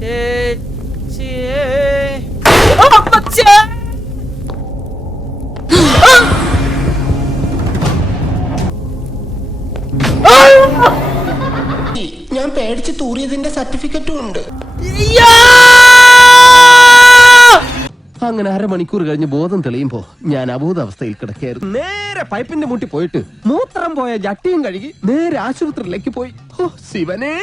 ചേച്ചിയേ ഞാൻ പേടിച്ച് തൂറിയതിന്റെ സർട്ടിഫിക്കറ്റും ഉണ്ട്. അങ്ങനെ അരമണിക്കൂർ കഴിഞ്ഞ് ബോധം തെളിയുമ്പോ ഞാൻ അബോധാവസ്ഥയിൽ കിടക്കായിരുന്നു. നേരെ പൈപ്പിന്റെ മുട്ടി പോയിട്ട് മൂത്രം പോയ ജട്ടിയും കഴുകി നേരെ ആശുപത്രിയിലേക്ക് പോയി. ഓ ശിവനേ,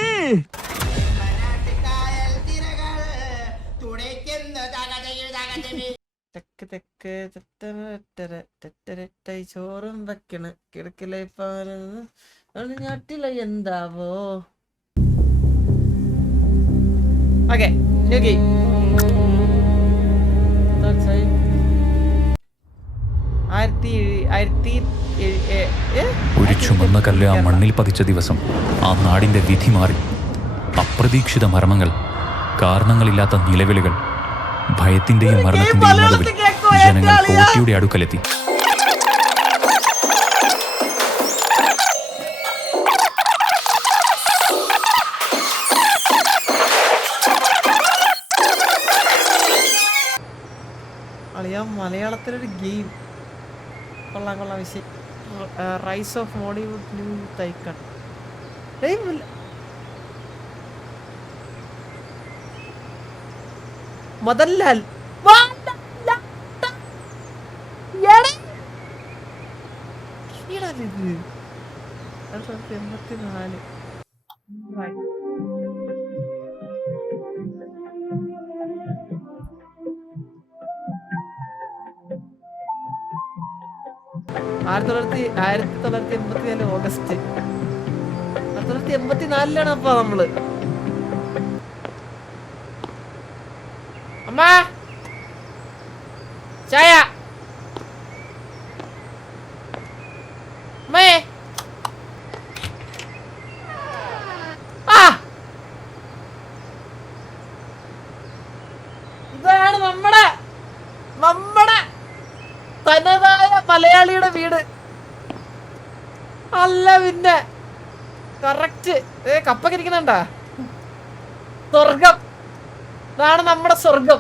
തെക്ക് തെക്ക് ചോറും വെക്കണ് കിടക്കിലെ ഞാട്ടില എന്താവോ. ഓക്കെ ഒരു ചുമന്ന കല്ല് ആ മണ്ണിൽ പതിച്ച ദിവസം ആ നാടിന്റെ വിധി മാറി. അപ്രതീക്ഷിത മരണങ്ങൾ, കാരണങ്ങളില്ലാത്ത നിലവിളികൾ, ഭയത്തിന്റെയും മരണത്തിന്റെയും നടുവിൽ ജനങ്ങൾ കോട്ടിയുടെ അടുക്കലെത്തി. മലയാളത്തിലൊരു ഗെയിം കൊള്ളാം കൊള്ളാം. വിഷയം rise of Mollywood new tycoon. Madanlal ഇത് 1984. ഓഗസ്റ്റ് 1984 അപ്പൊ നമ്മള്. അമ്മ ചായ. അമ്മേ ഇതാണ് നമ്മുടെ തനതായ മലയാളിയുടെ വീട്. അല്ല പിന്നെ കറക്റ്റ് കപ്പൊക്കെ ഇരിക്കുന്നുണ്ടാ. സ്വർഗം, ഇതാണ് നമ്മുടെ സ്വർഗം.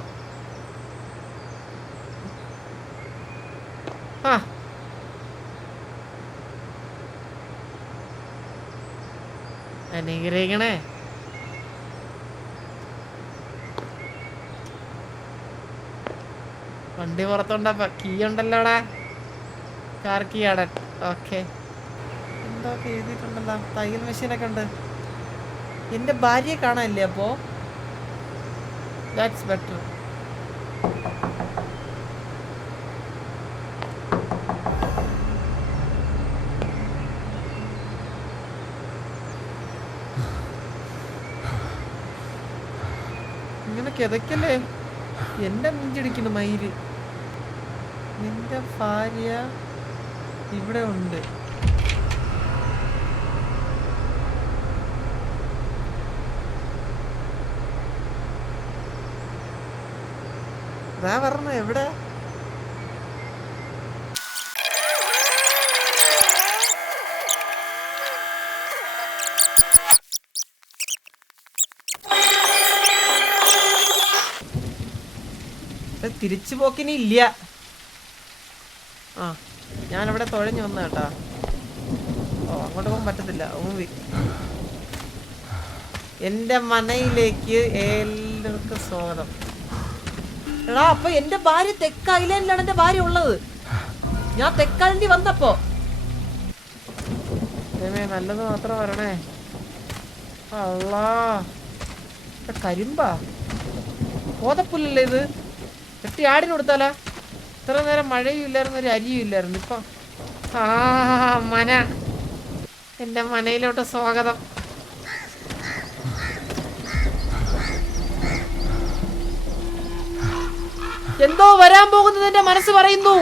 അനുഗ്രഹിക്കണേ. വണ്ടി പുറത്തുണ്ടപ്പ കീ ഉണ്ടല്ലോടാ, കാർ കീ ആടൻ. ഓക്കെ, എന്തൊക്കെ എഴുതിയിട്ടുണ്ടല്ലോ. തയ്യൽ മെഷീനൊക്കെ ഉണ്ട്. എന്റെ ഭാര്യയെ കാണാനില്ലേ? അപ്പോ ദാറ്റ്സ് ബെറ്റർ. ഇങ്ങനെ കിതക്കല്ലേ, എന്റെ നെഞ്ചിടിക്കുന്നു മയില്. നിന്റെ ഭാര്യ ഇവിടെ ഉണ്ട്. പറഞ്ഞ എവിടെ? തിരിച്ചു പോക്കിനി ഇല്ല. ഞാനിവിടെ തുഴഞ്ഞു വന്ന കേട്ടാ. അങ്ങോട്ട് പോകാൻ പറ്റത്തില്ല. എന്റെ മനയിലേക്ക് എല്ലാവർക്കും സ്വാഗതം. എടാ, അപ്പൊ എന്റെ ഭാര്യ തെക്ക് ഐലൻഡിലാണ് എന്റെ ഭാര്യ ഉള്ളത്. ഞാൻ തെക്കാലി വന്നപ്പോ നല്ലത് മാത്രം വരണേ. അള്ളാ, കരിമ്പാ കോതപ്പുല്ലല്ലേ ഇത്? വെട്ടി ആടിന് കൊടുത്താലാ? ഇത്ര നേരം മഴയും ഇല്ലായിരുന്നു, ഒരു അരിയും ഇല്ലായിരുന്നു. ഇപ്പൊ മന, എന്റെ മനയിലോട്ട് സ്വാഗതം. എന്തോ വരാൻ പോകുന്നത് എന്റെ മനസ്സ് പറയുന്നു.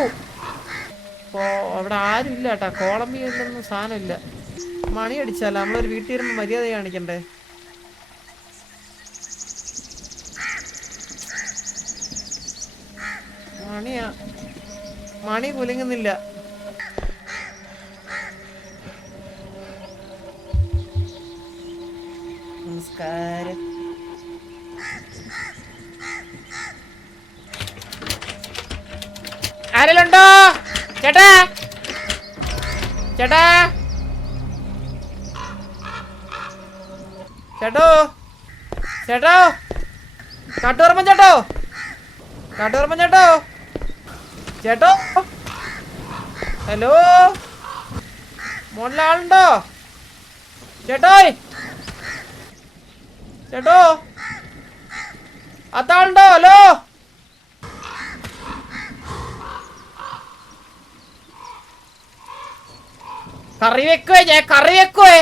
അവിടെ ആരും ഇല്ല കേട്ടാ. കോളമ്പിയൊന്നും സാധനമില്ല. മണി അടിച്ചാല നമ്മളൊരു വീട്ടിൽ വരുമ്പോ മര്യാദ കാണിക്കണ്ടേ? മണി കുലുങ്ങുന്നില്ല. നമസ്കാരം. ചേട്ടാ ചേട്ടാ ചേട്ടോ ചേട്ടോ കാട്ടുപറമ്പൻ ചേട്ടോ കാട്ടുപറമ്പൻ ചേട്ടോ ചേട്ടോ ഹലോ മോളിൽ ആളുണ്ടോ ചേട്ടോയ് ചേട്ടോ അത്താളുണ്ടോ ഹലോ കറി വെക്കുവേ ഞാൻ കറി വെക്കുവേ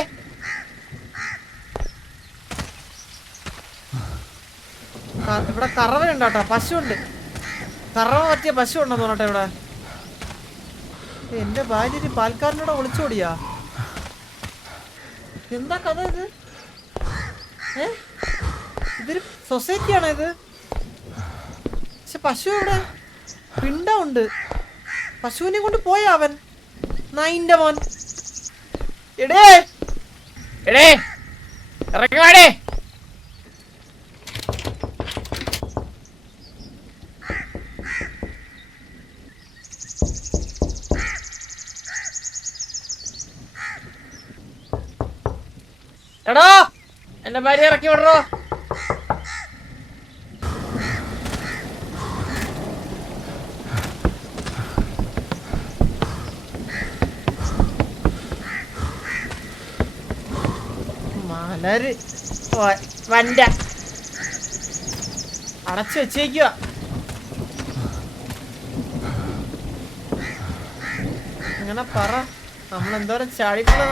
ഇവിടെ കറവയുണ്ട് കേട്ടോ പശുണ്ട് കറവ പറ്റിയ പശു ഉണ്ടെന്ന് തോന്നട്ടെ ഇവിടെ എന്റെ ഭാര്യ പാൽക്കാരനോടെ ഒളിച്ചോടിയാ എന്താ കഥ ഇത് ഇതൊരു സൊസൈറ്റിയാണോ ഇത് പക്ഷെ പശു ഇവിടെ പിണ്ടമുണ്ട് പശുവിനെ കൊണ്ട് പോയാ അവൻ നായിന്റെ മോൻ എടേ എടേ ഇറങ്ങാടേ എടോ എന്റെ ഭാര്യ ഇറക്കി വിടറോ മലര് വണ്ട അടച്ചു വെച്ചേക്കുക അങ്ങനെ പറ നമ്മളെന്തോരം ചാടിയിട്ടുള്ള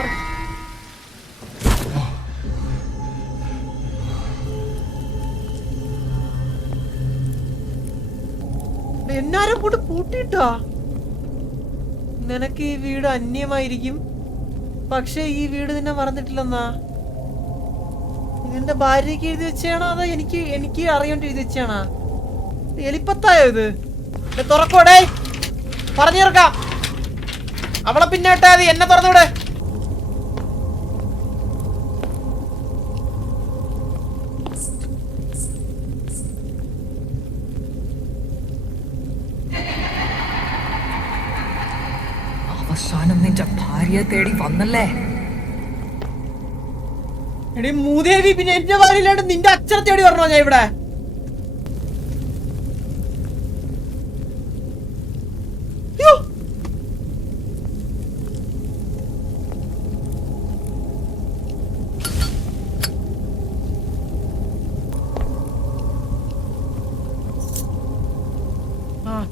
എന്നാരും കൂട്ട് പൂട്ടിട്ടാ നിനക്ക് ഈ വീട് അന്യമായിരിക്കും പക്ഷെ ഈ വീട് നിന്നെ മറന്നിട്ടില്ലെന്നാ നിന്റെ ഭാര്യക്ക് എഴുതി വെച്ചാണോ അതോ എനിക്ക് അറിയേണ്ടി എഴുതി വെച്ചാണോ എലിപ്പത്തായോ ഇത് തുറക്കോടേ പറഞ്ഞു തീർക്കാം അവളെ പിന്നെ ഇട്ടാ മതി എന്നെ തുറന്നൂടെ അവസാനം നിന്റെ ഭാര്യയെ തേടി വന്നല്ലേ എടി മൂദേവി പിന്നെ എന്റെ ഭാര്യയിലാണ്ട് നിന്റെ അച്ഛനെ തേടി പറഞ്ഞോ ഞാൻ ഇവിടെ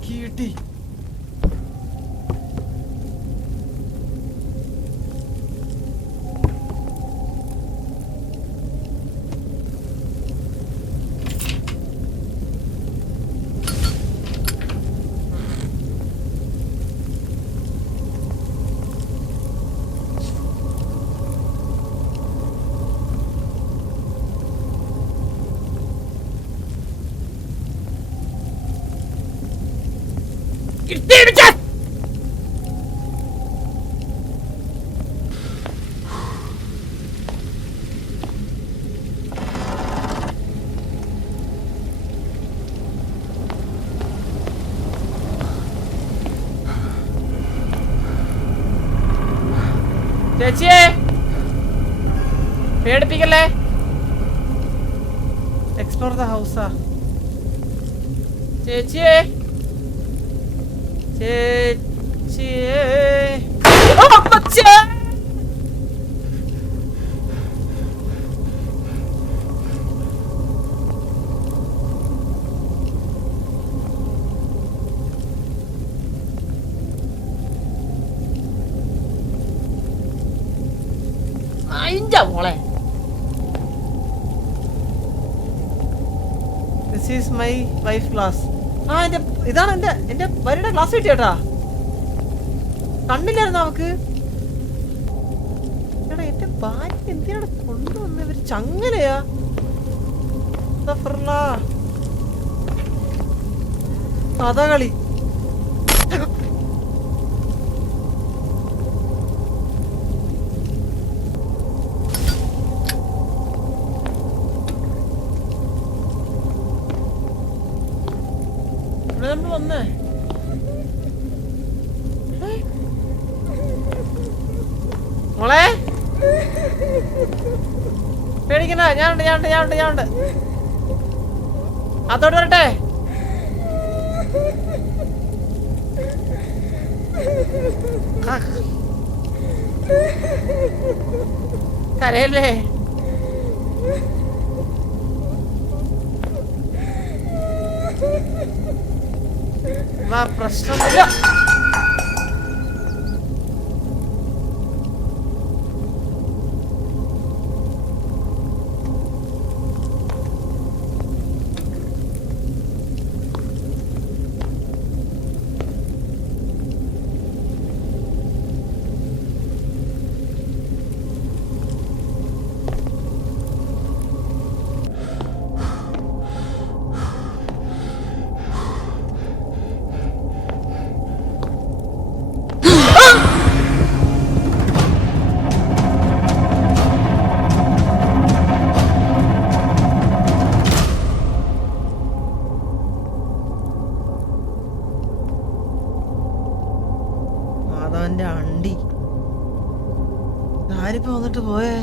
കിട്ടി ചേച്ചിയെ പേടിപ്പിക്കല്ലേ എക്സ്പ്ലോർ ദ ഹൗസാ ചേച്ചിയെ ചേച്ചിയെ മോളെ this is my wife class ഇതാണ് എന്റെ ഭാര്യയുടെ ക്ലാസ് കിട്ടിയേട്ടാ കണ്ടില്ലായിരുന്നു അവക്ക് എടാ എന്റെ ഭാര്യ എന്തിനാണ് കൊണ്ടുവന്ന ഇവര് ചങ്ങലയാ കഥകളി വന്നേ മോളെ പേടിക്കണ്ട, ഞാനുണ്ട്. അതോട് വരട്ടെ. കരയല്ലേ? വാ, പ്രശ്നമില്ല. മാധവന്റെ അണ്ടി ആരിപ്പോ വന്നിട്ട് പോയേ?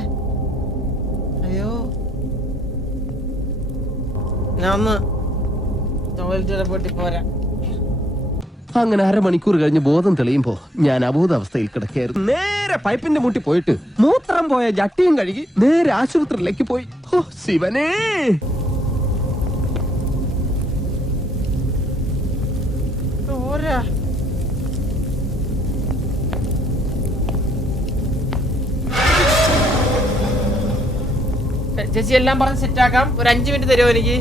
അയ്യോ, ഞാൻ ഒന്ന് ടോയ്ലറ്റ് വരെ പോയിട്ട് പോരാ. അങ്ങനെ അരമണിക്കൂർ കഴിഞ്ഞ് ബോധം തെളിയുമ്പോ ഞാൻ അബോധാവസ്ഥയിൽ കിടക്കുകയായിരുന്നു. നേരെ പൈപ്പിന്റെ മുട്ടി പോയിട്ട് മൂത്രം പോയ ജട്ടിയും കഴുകി നേരെ ആശുപത്രിയിലേക്ക് പോയി. ഓ ശിവനേ! പോരാ. ചേച്ചി എല്ലാം പറഞ്ഞ് സെറ്റാക്കാം. ഒരു 5 മിനിറ്റ് തരുമോ എനിക്ക്?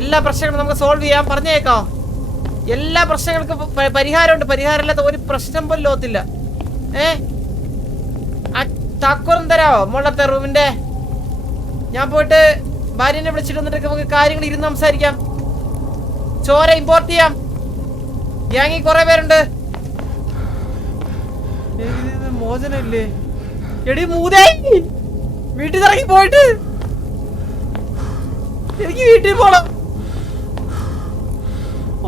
എല്ലാ പ്രശ്നങ്ങളും നമുക്ക് സോൾവ് ചെയ്യാം. പറഞ്ഞേക്കാം. എല്ലാ പ്രശ്നങ്ങൾക്കും പരിഹാരമുണ്ട്. പരിഹാരമില്ലാത്ത ഒരു പ്രശ്നം പോലും ലോകത്തില്ല. താക്കോലും തരാവോ മുകളിലത്തെ റൂമിന്റെ? ഞാൻ പോയിട്ട് ഭാര്യനെ വിളിച്ചിട്ട് വന്നിട്ട് നമുക്ക് കാര്യങ്ങൾ ഇരുന്ന് സംസാരിക്കാം. ചോര ഇമ്പോർട്ട് ചെയ്യാം. ഗ്യാങ്ങിൽ കുറെ പേരുണ്ട്. മോചനമില്ലേ? എടി മൂതേ, വീട്ടിൽ ഇറങ്ങി പോയിട്ട് എനിക്ക് വീട്ടിൽ പോണം.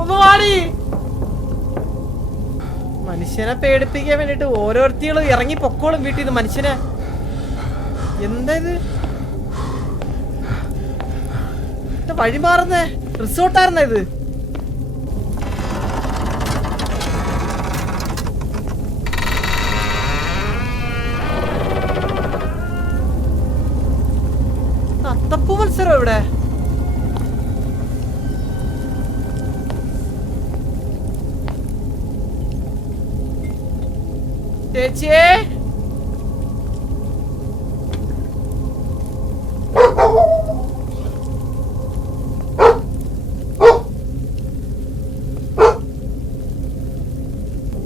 ഒന്ന് വാടി. മനുഷ്യനെ പേടിപ്പിക്കാൻ വേണ്ടിട്ട് ഓരോരുത്തരും ഇറങ്ങി പൊക്കോളും വീട്ടിൽ നിന്ന്. മനുഷ്യനെ എന്താ ഇത് വഴി മാറുന്നേ? റിസോർട്ടായിരുന്ന ഇത്? അത്തപ്പൂ മത്സരം ഇവിടെ? ചേച്ചിയെ,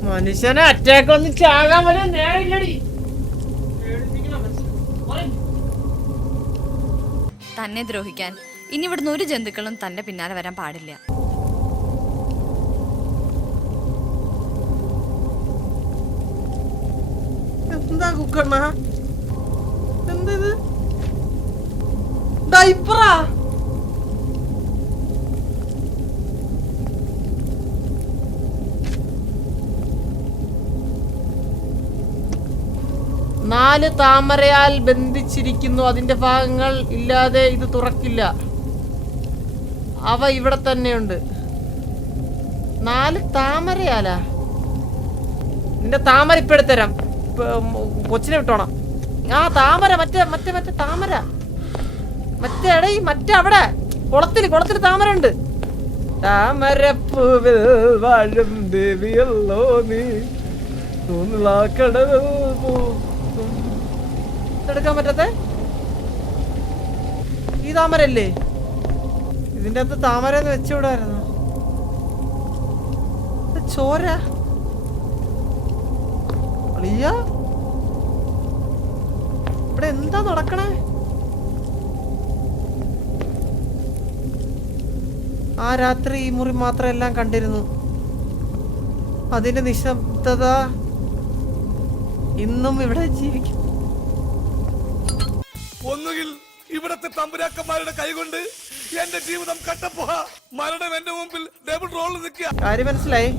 മനുഷ്യനെ അറ്റാക്ക് ഒന്ന് ചാകാൻ വരെ നേരില്ലടി. തന്നെ ദ്രോഹിക്കാൻ ഇനി ഇവിടുന്ന് ഒരു ജന്തുക്കളും തന്റെ പിന്നാലെ വരാൻ പാടില്ല. എന്താ കുക്കണ്ണ? എന്തത്? ഡൈപ്പറാ? നാല് താമരയാൽ ബന്ധിച്ചിരിക്കുന്നു. അതിന്റെ ഭാഗങ്ങൾ ഇല്ലാതെ ഇത് തുറക്കില്ല. അവ ഇവിടെ തന്നെയുണ്ട്. 4 താമരയാലാ? നിന്റെ താമര ഇപ്പൊ എടുത്തരാം. കൊച്ചിനെ വിട്ടോണം. ആ താമര, മറ്റേ താമര, മറ്റേ അവിടെ കുളത്തിൽ താമര ഉണ്ട്. താമരപ്പൂവിൽ വാഴും ദേവിയല്ലോ നീ, എടുക്കാൻ പറ്റത്തെ ഈ താമരല്ലേ? ഇതിന്റെ അകത്ത് താമര വെച്ചുവിടായിരുന്നു. ചോര അളിയ, ഇവിടെ എന്താ നടക്കണേ? ആ രാത്രി ഈ മുറി മാത്രം എല്ലാം കണ്ടിരുന്നു. അതിന്റെ നിശബ്ദത ഇന്നും ഇവിടെ ജീവിക്കും. ഒന്നുകിൽ ഇവിടത്തെ തമ്പുരാക്കന്മാരുടെ കൈകൊണ്ട് എന്റെ ജീവിതം കട്ടപ്പോ മരണം എന്റെ മുമ്പിൽ ഡബിൾ റോളിൽ നിൽക്കുക. കാര്യം മനസ്സിലായി.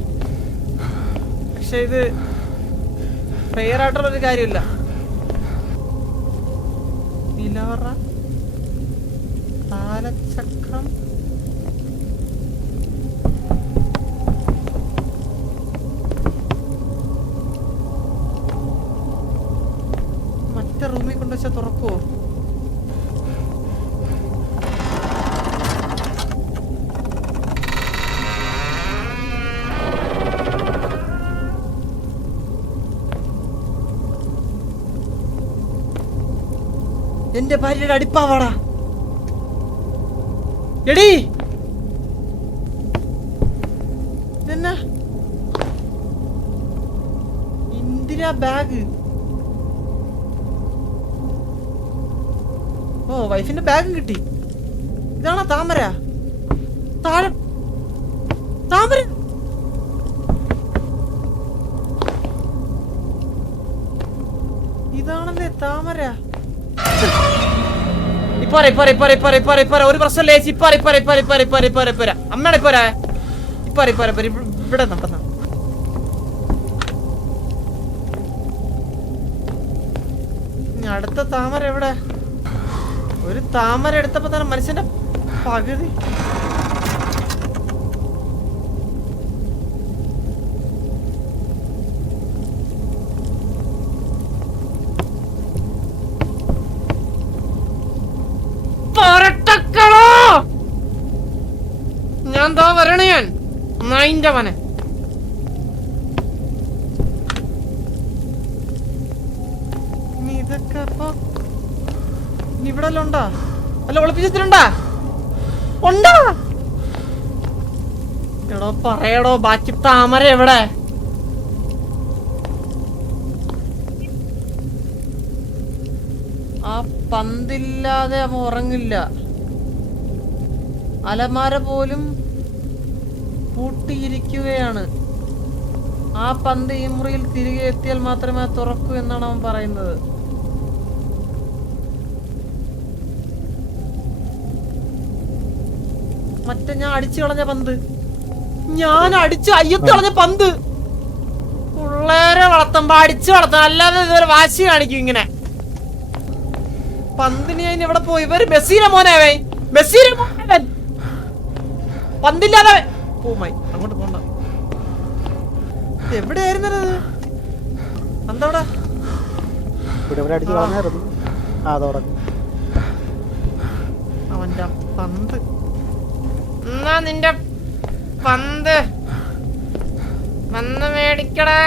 പക്ഷെ ഇത് ഫെയർ ആയിട്ടുള്ളൊരു കാര്യമില്ല. നിലവറ, താലചക്രം, മറ്റേ റൂമിൽ കൊണ്ടുവച്ചാൽ തുറക്കുവോ? എന്റെ ഭാര്യയുടെ അടിപ്പാവാടാ. എടീ എന്നാ ഇന്ദിരാ ബാഗ്. ഓ, വൈഫിന്റെ ബാഗും കിട്ടി. ഇതാണോ താമര? താഴെ താമര. ഇതാണല്ലേ താമര. ഒരു പ്രശ്നമില്ല. അമ്മയുടെ ഇവിടെ നടന്ന അടുത്ത താമര എവിടെ? ഒരു താമര എടുത്തപ്പോ തന്നെ മനുഷ്യന്റെ പകുതി. ഞാൻ ദാ വരണേ. ഞാൻ നായിന്റെ മനെ. നീ ഇതൊക്കെ അപ്പൊ ഇവിടെ ഉണ്ടാ? അല്ല, ഒളിപ്പിച്ചിട്ടുണ്ടാ? ഉണ്ടാ? എടോ പറയടോ, ബാക്കി താമര എവിടെ? ആ പന്തില്ലാതെ അവൻ ഉറങ്ങില്ല. അലമാര പോലും പൂട്ടിയിരിക്കുകയാണ്. ആ പന്ത് ഈ മുറിയിൽ തിരികെ എത്തിയാൽ മാത്രമേ തുറക്കൂ എന്നാണ് അവൻ പറയുന്നത്. മറ്റേ ഞാൻ അടിച്ചു കളഞ്ഞ പന്ത്, ഞാൻ അടിച്ചു അയ്യത്ത് കളഞ്ഞ പന്ത്. പിള്ളേരെ വളർത്തുമ്പോ അടിച്ചു വളർത്തണം, അല്ലാതെ ഇതുവരെ വാശി കാണിക്കും ഇങ്ങനെ. പന്തിന് ഞാൻ എവിടെ പോയി? ഇവര് ബസീര മോനവേ, ബസീര മോനവൻ പന്തില്ലാതെ. പോമായി അങ്ങോട്ട് പോണ്ട. എവിടെയായിരുന്നത് പന്തവിടെ? അവന്റെ പന്ത് എന്നാ, നിന്റെ പന്ത് വന്ന് മേടിക്കടാ.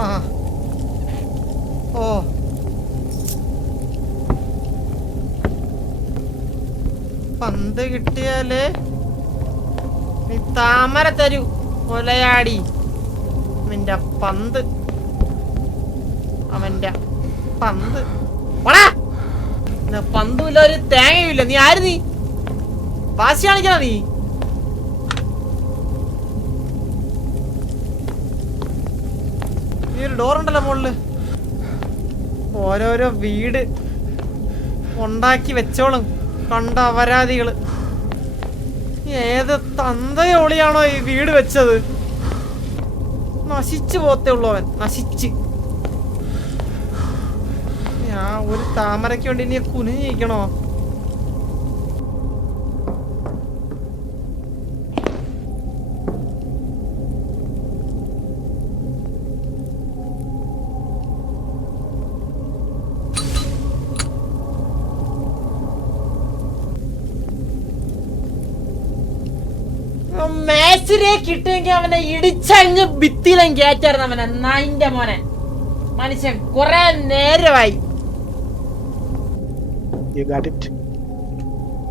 ആ ഓ, പന്ത് കിട്ടിയാല് നീ താമര തരൂ കൊലയാടി. നിന്റെ പന്ത്, അവന്റെ പന്ത്. പന്തുമില്ല, ഒരു തേങ്ങയുമില്ല. നീ ആര്? നീ വാശി കാണിക്കണ? നീ ഒരു ഡോറുണ്ടല്ലോ മുകളില്. ഓരോരോ വീട് ഉണ്ടാക്കി വെച്ചോളും കണ്ട അപരാധികള്. ഏത് തന്തയോളിയാണോ ഈ വീട് വെച്ചത്? നശിച്ചു പോത്തേ ഉള്ളൂ അവൻ, നശിച്ച്. ഞാൻ ഒരു താമരയ്ക്ക് വേണ്ടി ഇനി കുനിഞ്ഞിരിക്കണോ? മേച്ചിലേക്ക് ഇട്ടെങ്കിൽ അവനെ ഇടിച്ചങ്ങ് ഭിത്തിയിലും കയറ്റായിരുന്നു അവനെ. നായിന്റെ മോനെ. മനുഷ്യൻ കുറെ നേരമായി.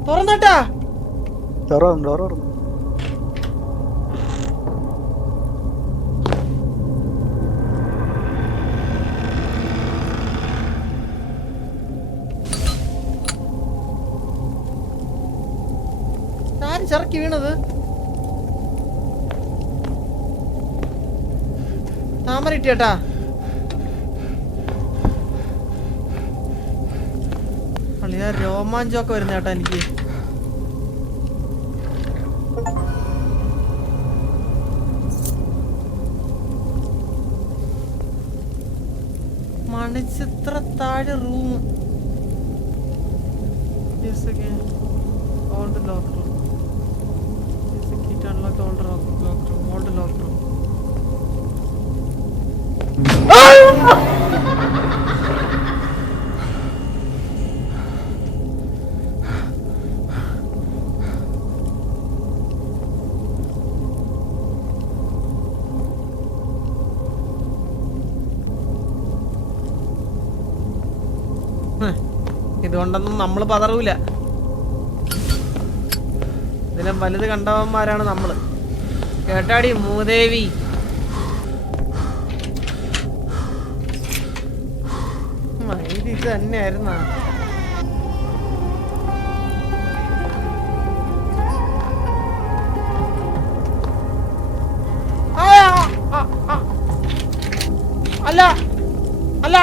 തുറന്നോട്ടാ. ആര് ചറക്കി വീണത്? താമര ഇട്ടേട്ടാ. അളിയാ രോമാഞ്ചമൊക്കെ വരുന്ന ചേട്ടാ എനിക്ക്. മണിച്ചിത്ര താഴെ room. All the lock room. Use the key to unlock all the lock room. All the lock room. ഇതുകൊണ്ടൊന്നും നമ്മൾ പതറൂല. ഇതിലും വലുത് കണ്ടവന്മാരാണ് നമ്മള്. കേട്ടാടി മൂദേവി. ഇത് തന്നെയായിരുന്ന അല്ല അല്ല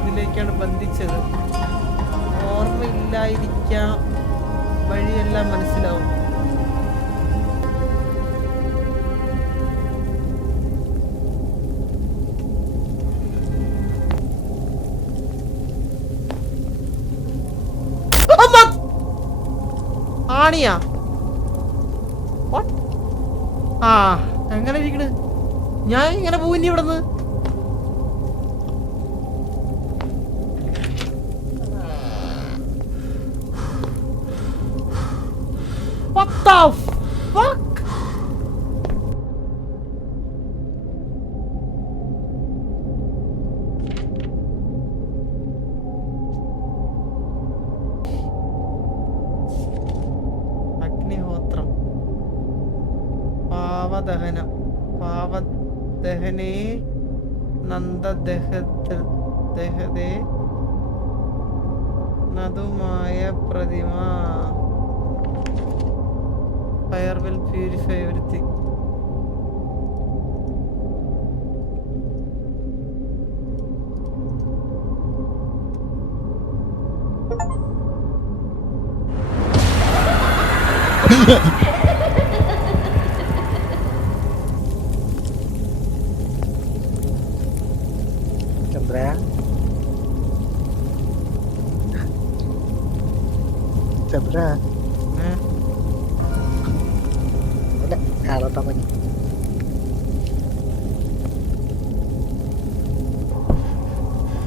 ഇതിലേക്കാണ് ബന്ധിച്ചത്. ഓർമ്മയില്ലായിരിക്കാം, വഴിയെല്ലാം മനസ്സിലാവും. ആണിയാ? ആ എങ്ങനെ ഇരിക്കണ്? ഞാൻ ഇങ്ങനെ പോവില്ല ഇവിടുന്ന്. What the fuck? അഗ്നിഹോത്രം, പാവദഹനം, പാവദഹനേ നന്ദദഹദേ നതുമായ പ്രതിമ. Fire will purify everything. Chandra. Chandra. Kalau tamunya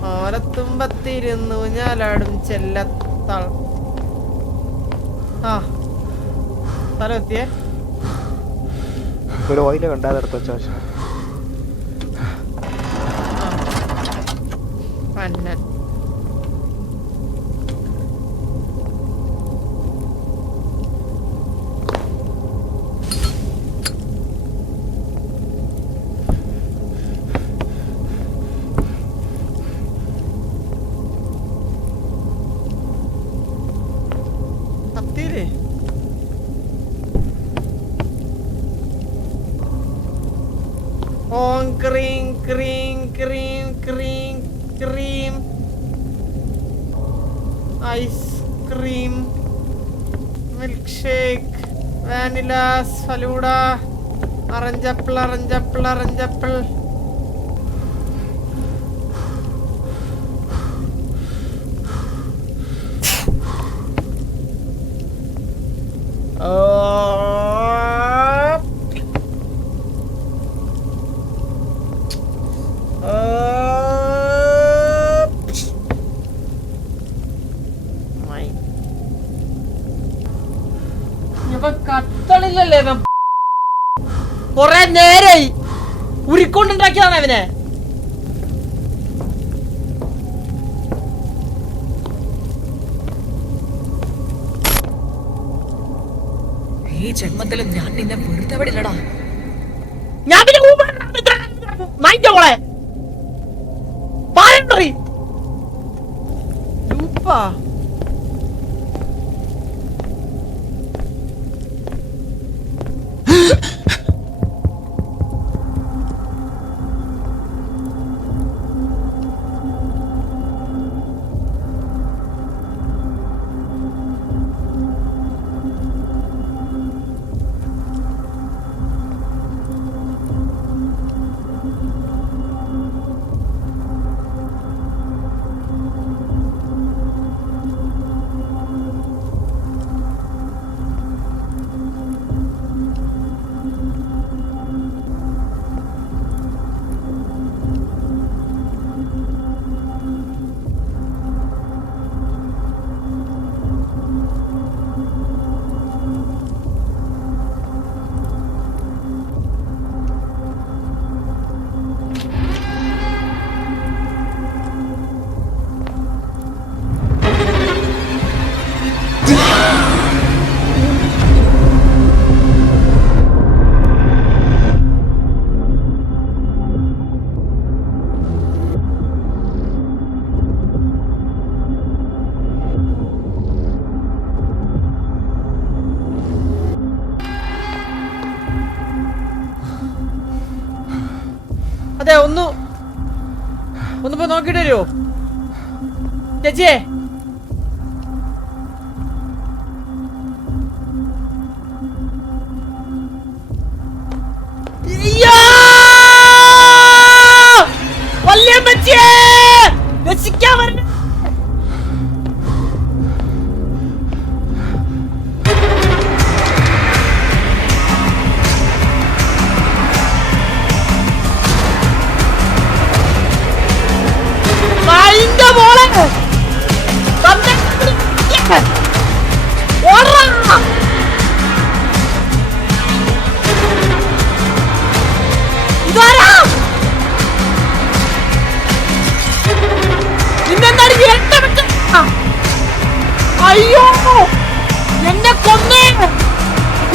ഓലത്തുമ്പത്തിരുന്നു ഞാലാടും ചെല്ലത്താൾ. ആ സ്ഥലം എത്തിയേ. ഒരു ഓയില് കണ്ടാതെടുത്ത ചോദിച്ചു പന്നൻ. On cream, cream, cream, cream, cream. Ice cream, milkshake, vanilla, faluda, orange apple, orange apple, orange apple. കത്തണില്ലല്ലേ? കൊറേ നേരായി ഉരുക്കൊണ്ടുണ്ടാക്കിയതാണ് അവനെ. ഈ ജന്മത്തിലും ഞാൻ നിന്നെ വെറുതെ വിടില്ലടാ. ഞാൻ പിന്നെ അതെ ഒന്ന് പോയി നോക്കിട്ട് വരുമോ ചേച്ചിയെ? രക്ഷിക്കാൻ വരണം. അയ്യോ എന്നെ കൊന്നേ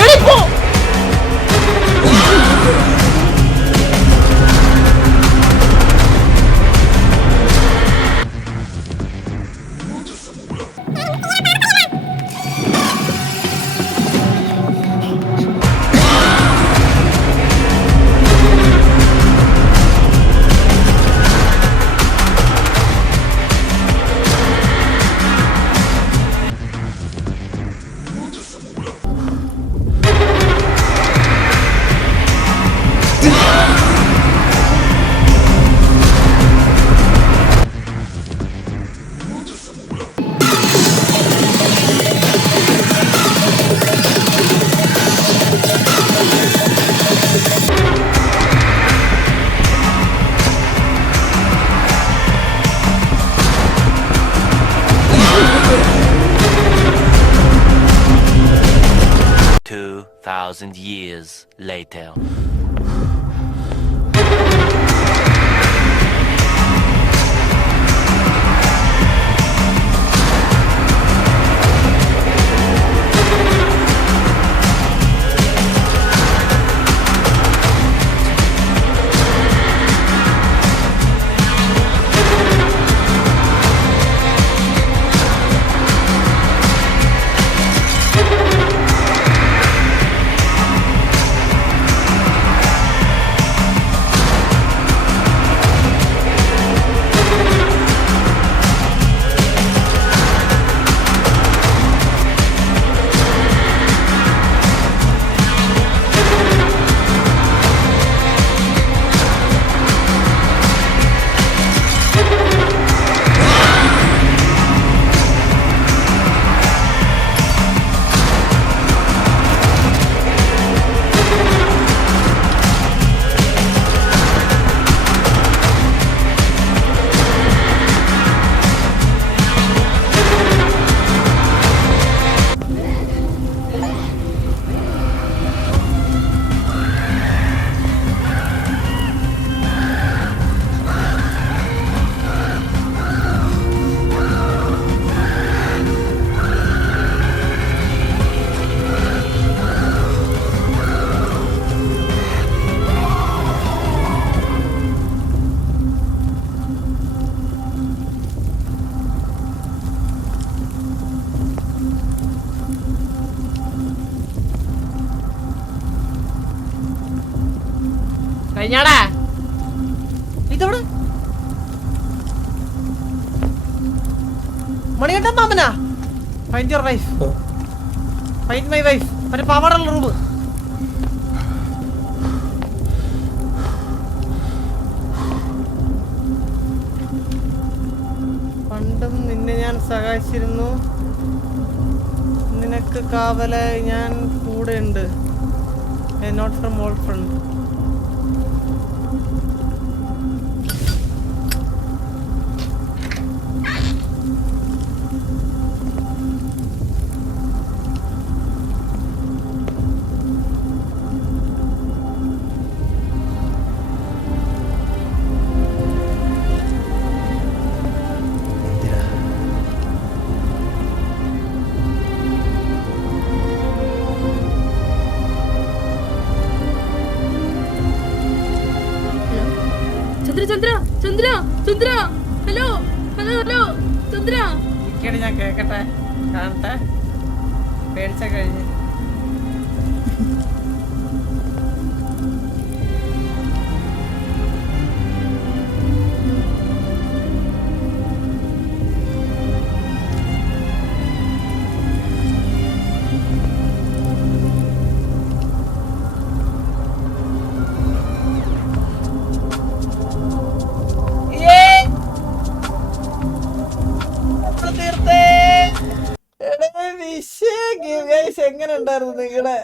എളിപ്പോ. Years later. കഴിഞ്ഞാടാ ഇതവിടെ മണികണ്ഠൻ മാമനാ. Find your wife. Find my wife. മറ്റേ പാവാടുള്ള റൂം. പണ്ടും നിന്നെ ഞാൻ സഹായിച്ചിരുന്നു. നിനക്ക് കാവലായി ഞാൻ കൂടെ ഉണ്ട്. Not from old friend. Hello hello hello Chandra. ഞാൻ കേക്കട്ടെ കാണട്ടെ. പേടിച്ച കഴിഞ്ഞ് എങ്ങനെ ഉണ്ടായിരുന്നു നിങ്ങളെ